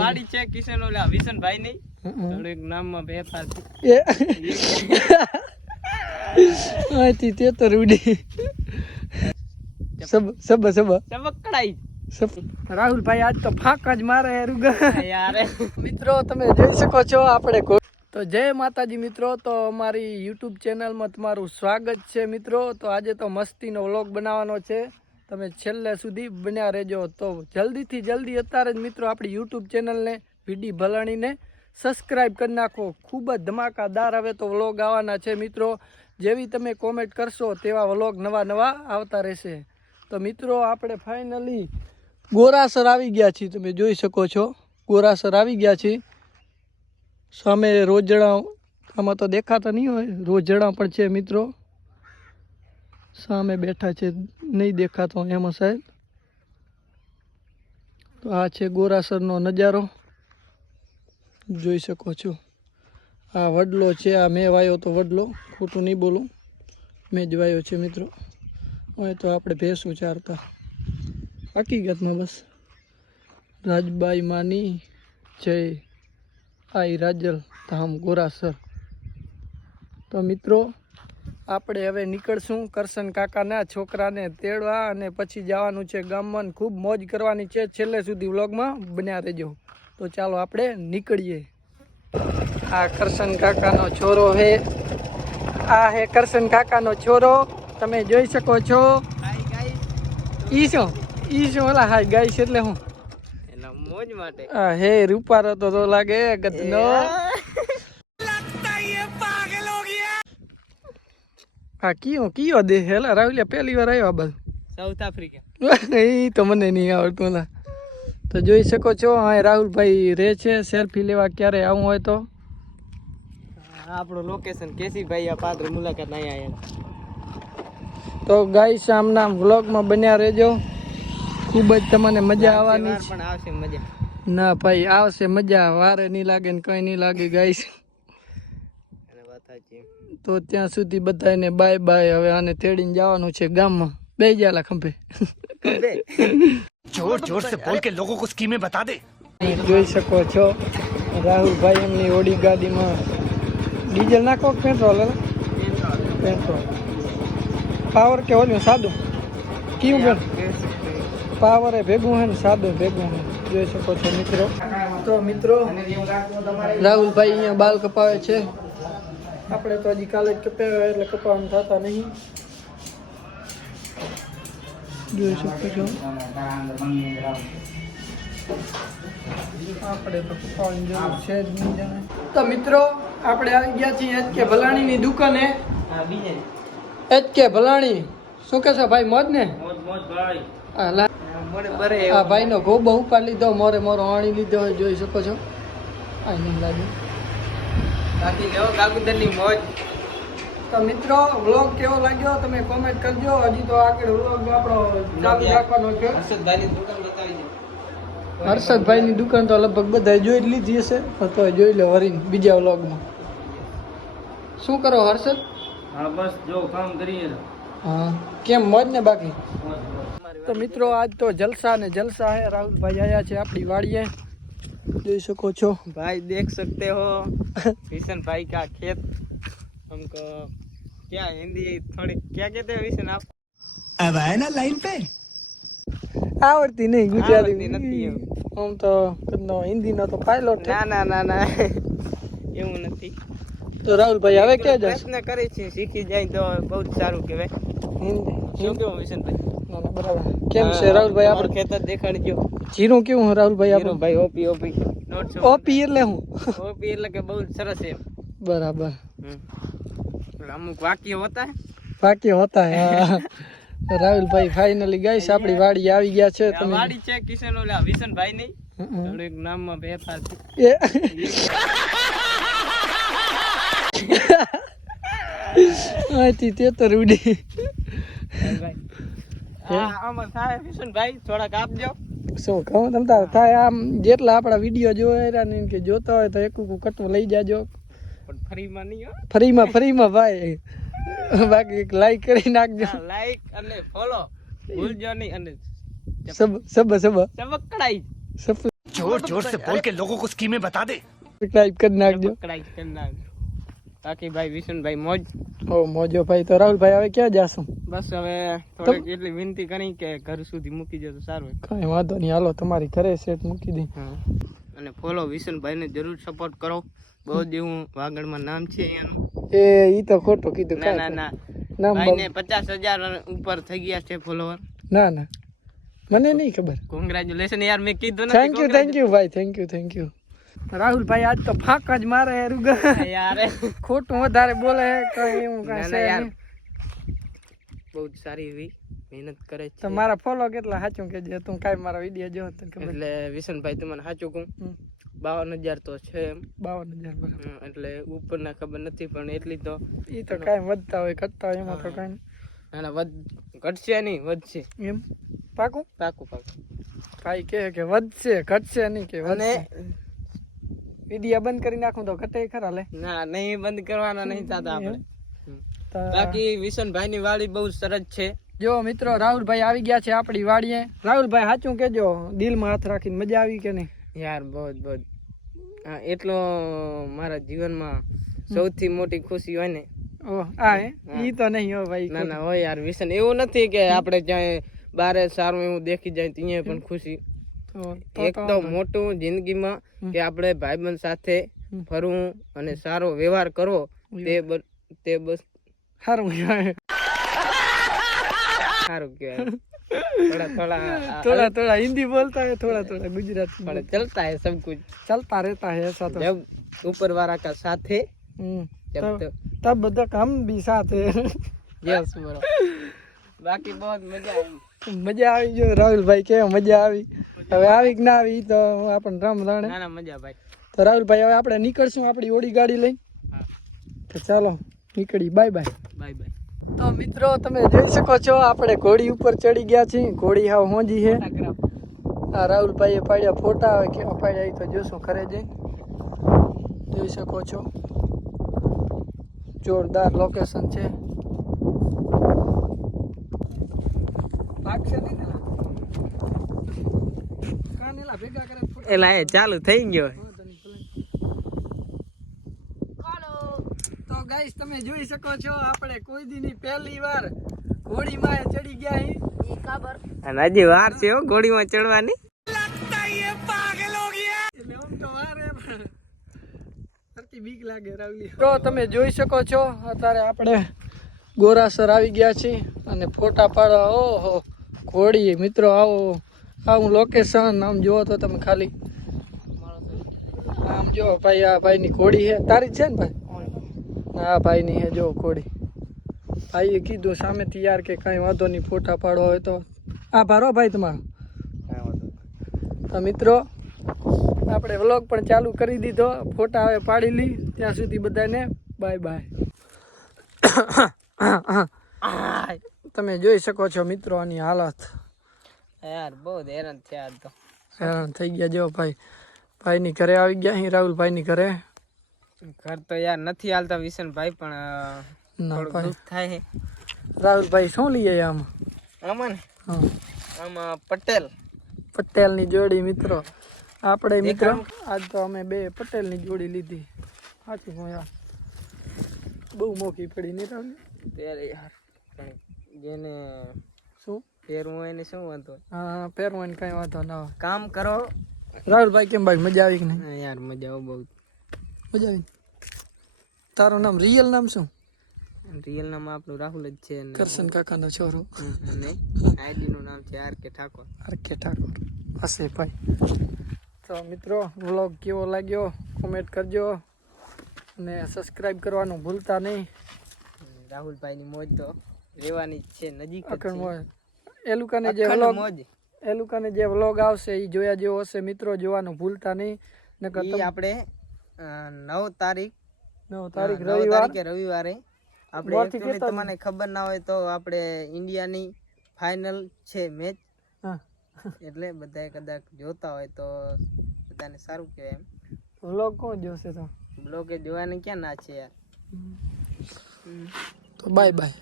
વાડી છે કિશન ઓલા વિશનભાઈ ની થોડીક નામમાં ફેરફાર આથી તે તો રૂડી. સબ સબ સબ. ચમકડાઈ સબ. રાહુલભાઈ આજ તો ફાંક જ મારે રૂગા યાર. મિત્રો તમે જોઈ શકો છો આપણે તો જય માતાજી મિત્રો. તો અમારી યુટ્યુબ ચેનલમાં તમારું સ્વાગત છે મિત્રો. તો આજે તો મસ્તીનો વ્લોગ બનાવવાનો છે. તમે છેલ્લે સુધી બન્યા રહેજો. તો જલ્દીથી જલ્દી અત્યારે જ મિત્રો આપણી યુટ્યુબ ચેનલને વિડી ભલાણીને સબસ્ક્રાઈબ કરી નાખો. ખૂબ જ ધમાકાદાર હવે તો વ્લોગ આવવાના છે મિત્રો. જેવી તમે કોમેન્ટ કરશો તેવા વ્લોગ નવા નવા આવતા રહેશે. તો મિત્રો આપણે ફાઇનલી ગોરાસર આવી ગયા છીએ. તમે જોઈ શકો છો. ગોરાસર આવી ગયા છીએ સામે રોજડા આમાં તો દેખાતા નહીં હોય. રોજડા પણ છે મિત્રો. સામે બેઠા છે, નહીં દેખાતો એમાં સાહેબ. તો આ છે ગોરાસરનો નજારો. જોઈ શકો છો. આ વડલો છે, આ મેં વાયો તો વડલો, ખોટું નહીં બોલું. મેં જ વાયો છે મિત્રો. હવે તો આપણે ભેંસ ચારતા. હકીકતમાં બસ. રાજબાઈ માની, જય આઈ રાજલ ધામ ગોરાસર. તો મિત્રો આપણે હવે નીકળશું. કરશન કાકાના છોકરાને તેડવા અને પછી જવાનું છે ગામમાં ખૂબ મોજ કરવાની છે. છેલ્લે સુધી વ્લોગમાં બન્યા રહેજો. તો ચાલો આપણે નીકળીએ. આ કરશન કાકાનો છોરો હે. આ હે કરશન કાકાનો છોરો. તમે જોઈ શકો છો. ઈ શું? ઈ શું? ઓલા હાય ગાઈશ એટલે હું. મોજ માટે. આ હે રૂપારો તો તો લાગે ગદનો આ કયો કયો દે હેલા રાહુલિયા પહેલી વાર આવ્યો બસ સાઉથ આફ્રિકા એ તો મને નહીં આવડતું ના. તો જોઈ શકો છો હા રાહુલભાઈ રહે છે સેલ્ફી લેવા ક્યારે આવું હોય તો. આપણું લોકેશન કેસીભાઈ આ પાત્ર મુલાકાત નહીં આયા. તો ગાઈસ આમના વ્લોગમાં બન્યા રહેજો. ખૂબ જ તમને મજા આવવાની છે. પણ આવશે મજા. ના ભાઈ આવશે મજા. વારે નહીં લાગે ને કંઈ નહીં લાગે ગાઈસ અને વાત સાચી. તો ત્યાં સુધી બધાને બાય બાય હવે આને તેડીને જવાનું છે ગામમાં. બે જાલા ખંભે. જોર જોર સે બોલ કે લોકો કો સ્કીમે બતા દે. જોઈ શકો છો રાહુલભાઈ એમની ઓડી ગાડીમાં ડીઝલ નાખો પેટ્રોલ પેટ્રોલ. પાવર કે ઓલું સાદું? કીમ બેન પાવર એ ભેગું હે ને? સાદું ભેગું હે જોઈ શકો છો મિત્રો. તો મિત્રો રાહુલભાઈ અહીંયા બાલ કપાવે છે. આપણે તો હજી કાલે જ કપાવ્યા એટલે કપાવાનું થતા નહીં. જોઈ શકો છો. આપણે તો કપાવાની જરૂર છે જ નહીં જાણે. તો મિત્રો આપણે આવી ગયા છીએ એચ કે ભલાણીની દુકાને. એચ કે ભલાણી શું કહેશો ભાઈ મોજ ને? આ ભાઈનો ગોબો ઉપાડી લીધો મોરે મોરો આણી લીધો જોઈ શકો છો. આ નહીં લાગે. બાકી મોજ. તો મિત્રો વ્લોગ કેવો લાગ્યો તમે કોમેન્ટ કરજો. હજી તો આગળ વ્લોગ આપણો ચાલુ રાખવાનો છે. હર્ષદભાઈ ની દુકાન બતાવી દે. હર્ષદભાઈની દુકાન તો લગભગ બધા જોઈ લીધી હશે તો જોઈ લો વરીને બીજા વ્લોગમાં. શું કરો હર્ષદ? હા બસ જો કામ કરીએ. હા કેમ મોજ ને બાકી? તો મિત્રો આજ તો જલસા ને જલસા હે. રાહુલભાઈ આયા છે આપણી વાડીએ. જોઈ શકો છો भाई देख सकते हो विशन भाई का खेत हमको क्या हिंदी थोड़ी क्या कहते हैं विशन आप अब आए ना लाइन पे આવડતી નહીં ગુજરાતી આવડતી નથી એમ. આમ તો કદનો હિન્દીનો તો પાયલોટ છે ના ના ના ના એવું નથી તો રાહુલભાઈ હવે ક્યાં જશે પ્રયત્ન કરે છે શીખી જાય તો બહુ જ સારું કહેવાય હિન્દી શું કેવું વિશનભાઈ ના, ના, બરાબર કેમ છે રાહુલભાઈ આપણે આપણે ખેતર દેખાડજો જીરું કેવું હું રાહુલભાઈ આપણું? ભાઈ ઓપી ઓપી ઓપી એટલે હું. ઓપી એટલે કે બહુ સરસ છે બરાબર. અમુક વાક્ય હોતા વાક્ય હોતા હે. રાહુલભાઈ ફાઇનલી ગાઈસ આપણી વાડી આવી ગયા છે તમે વાડી છે કિશન ઓલા વિશનભાઈ ની. થોડીક નામમાં ફેરફાર છે. અહીંથી તે તો રૂડી. ભાઈ આમાં થાય કિશનભાઈ થોડાક આપજો. શું કહું તમ તાર? થાય આમ જેટલા આપણા વીડિયો જોયા ને કે જોતા હોય તો એક કટવું લઈ જાજો. પણ ફરીમાં નહીં ફરીમાં ફરીમાં ભાઈ. બાકી એક લાઈક કરી નાખજો. લાઈક અને ફોલો ભૂલજો નહીં અને સબ સબ સબ. ચમકડાઈ સબ જોર જોર સે બોલ કે લોકો કો સ્કીમે બતા દે. સબસ્ક્રાઇબ કરી નાખજો. સબસ્ક્રાઇબ કરી નાખજો. બાકી ભાઈ વિશુનભાઈ મોજ. ઓ મોજો ભાઈ. તો રાહુલભાઈ હવે ક્યાં જાશું? બસ હવે થોડીક એટલી વિનંતી કરી કે ઘર સુધી મૂકી જજો તો સારું કઈ વાંધો નહીં. હાલો તમારી ઘરે સેટ મૂકી દે. અને ફોલો વિશુનભાઈને જરૂર સપોર્ટ કરો. બહુ જેવું વાગડમાં નામ છે અહીંયાનું એ ઈ તો ખોટું કીધું ના ના ના. ભાઈ ભાઈને પચાસ હજાર ઉપર થઈ ગયા છે ફોલોવર ના ના. મને નહીં ખબર. કોંગ્રેચ્યુલેશન યાર મેં કીધું થેન્ક યુ થેન્ક યુ ભાઈ. Thank you thank you Rahulbhai આજ તો ફાંક જ મારે હે રૂગા યાર. ખોટું વધારે બોલે હે કઈ એવું ના કઈ યાર. બહુ જ સારી એવી મહેનત કરે છે. મારા ફોલો કેટલા સાચું કે જે તું કાંઈ મારા વીડિયો જો તો એટલે વિશનભાઈ તમને સાચું કહું? બાવન હજાર તો છે એમ. બાવન હજાર એટલે ઉપર ઉપરના ખબર નથી પણ એટલી તો. એ તો કાઈ વધતા હોય ઘટતા હોય એમાં તો કાંઈ ના ના વધ ઘટશે નહીં વધશે. એમ? પાકું? પાકું પાકું. ભાઈ કે વધશે ઘટશે નહીં કે અને વીડિયો બંધ કરી નાખું તો ઘટે ખરા લે. ના નહીં બંધ કરવાના નહીં થતા આપણે. બાકી વિશનભાઈ ની વાડી બહુ સરસ છે. જો મિત્રો રાહુલભાઈ આવી ગયા છે આપણી વાડીએ. રાહુલભાઈ સાચું કેજો દિલમાં હાથ રાખીને મજા આવી કે નહીં? યાર બહુ બહુ એટલો મારા જીવનમાં સૌથી મોટી ખુશી હોય ને. ઓહ આ હે. ઈ તો નહીં હો ભાઈ. ના ના હોય યાર વિશન. એવું નથી કે આપણે જ્યાં બારે સારું એવું દેખી જાય ત્યાં પણ ખુશી. તો તો એક તો મોટું જિંદગીમાં હમ. કે આપણે ભાઈબંધ સાથે હમ. ફરવું અને સારો વ્યવહાર કરવો તે બ- તે બસ સારું કહેવાય સારું કહેવાય થોડા થોડા આ- થોડા થોડા હિન્દી બોલતા है थोड़ा थोड़ा गुजराती પણ ચલતા है सब कुछ चलता रहता है ऐसा तो जब ऊपर वाला का साथ है हम्म, जब तब तक तब तक हम भी साथ है यस बरो બાકી બહુ મજા આવી મજા આવી જો રાહુલભાઈ કે મજા આવી હવે આવી ના આવી તો આપણને રામ જાણે ના ના મજા ભાઈ. તો રાહુલભાઈ હવે આપણે નીકળશું આપણી ઓડી ગાડી લઈ હા. તો ચાલો નીકળી બાય બાય. Bye bye. તો મિત્રો તમે જોઈ શકો છો આપણે ઘોડી ઉપર ચડી ગયા છીએ. ઘોડી હાવ હોંજી છે. આ રાહુલભાઈએ પાડ્યા ફોટા આવે કે પાડ્યા એ તો જોશું ખરે જઈ જોઈ શકો છો. જોરદાર લોકેશન છે. ભાગશે નહીં. એલા એ ચાલુ થઈ ગયો. તો ગાઈસ તમે જોઈ શકો છો આપણે કોઈ દીની પહેલી વાર ઘોડીમાં એ ચડી ગયા હી. અને હજી વાર છે હો ઘોડીમાં ચડવાની. એટલે આમ તો વાર હે પણ બીક લાગે રાવલી. તો તમે જોઈ શકો છો અત્યારે આપણે ગોરાસર આવી ગયા છીએ અને ફોટા પાડવા ઓહો ઘોડી મિત્રો આવો. આવું લોકેશન આમ જુઓ તો તમે ખાલી. આમ જો ભાઈ આ ભાઈની ઘોડી છે. તારી જ છે ને ભાઈ? હા ભાઈની છે જો ઘોડી. ભાઈએ કીધું સામેથી યાર કે કાંઈ વાંધો નહીં ફોટા પાડો હોય તો. આ ભારો ભાઈ તમારો. તો મિત્રો આપણે વ્લોગ પણ ચાલુ કરી દીધો. ફોટા હવે પાડી લી. ત્યાં સુધી બધાને બાય બાય તમે જોઈ શકો છો મિત્રો આની હાલત. યાર બહુ હેરાન થયા તો. હેરાન થઈ ગયા જો ભાઈ. ભાઈની ઘરે આવી ગયા અહીં રાહુલભાઈની ઘરે. ઘર તો યાર નથી હાલતા વિશનભાઈ પણ ભાઈ. દુઃખ થાય રાહુલભાઈ શું લઈએ આમાં? આમાં આમાં પટેલ. પટેલની જોડી મિત્રો. આપણે મિત્રો આજ તો અમે બે પટેલની જોડી લીધી. સાચું હું યાર. બહુ મોંઘી પડી નહીં રાહુલ. ત્યારે યાર જેને શું? પહેરવું હોય ને શું વાંધો હોય? હા પહેરવાની કાંઈ વાંધો ના હોય કામ કરો. રાહુલભાઈ કેમ ભાઈ મજા આવી કે નહીં? યાર મજા આવે બહુ. મજા આવી? તારું નામ રિયલ નામ શું? રિયલ નામ આપણું રાહુલ જ છે અને કરશન કાકાનો છોરો. નહીં આઈડી નું નામ છે R K Thakor. R K Thakor. હશે ભાઈ. તો મિત્રો વ્લોગ કેવો લાગ્યો? કોમેન્ટ કરજો. અને સબસ્ક્રાઇબ કરવાનું ભૂલતા નહીં. રાહુલભાઈની મોજ તો રહેવાની જ છે નજીક જ અખંડ મોજ એ લોકોને જે વ્લોગ એ લોકોને જે વ્લોગ આવશે એ જોયા જેવો હશે મિત્રો જોવાનું ભૂલતા નહીં. નકર આપણે નવ તારીખ નવ તારીખ રવિવાર. કે રવિવારે. આપણે તમને ખબર ના હોય તો આપણે ઇન્ડિયાની ફાઇનલ છે મેચ એટલે બધાએ કદાચ જોતા હોય તો બધાને સારું કહેવાય એમ. વ્લોગ કોણ જોશે તો? બ્લોગે જોવાની ક્યાં ના છે યાર. તો બાય બાય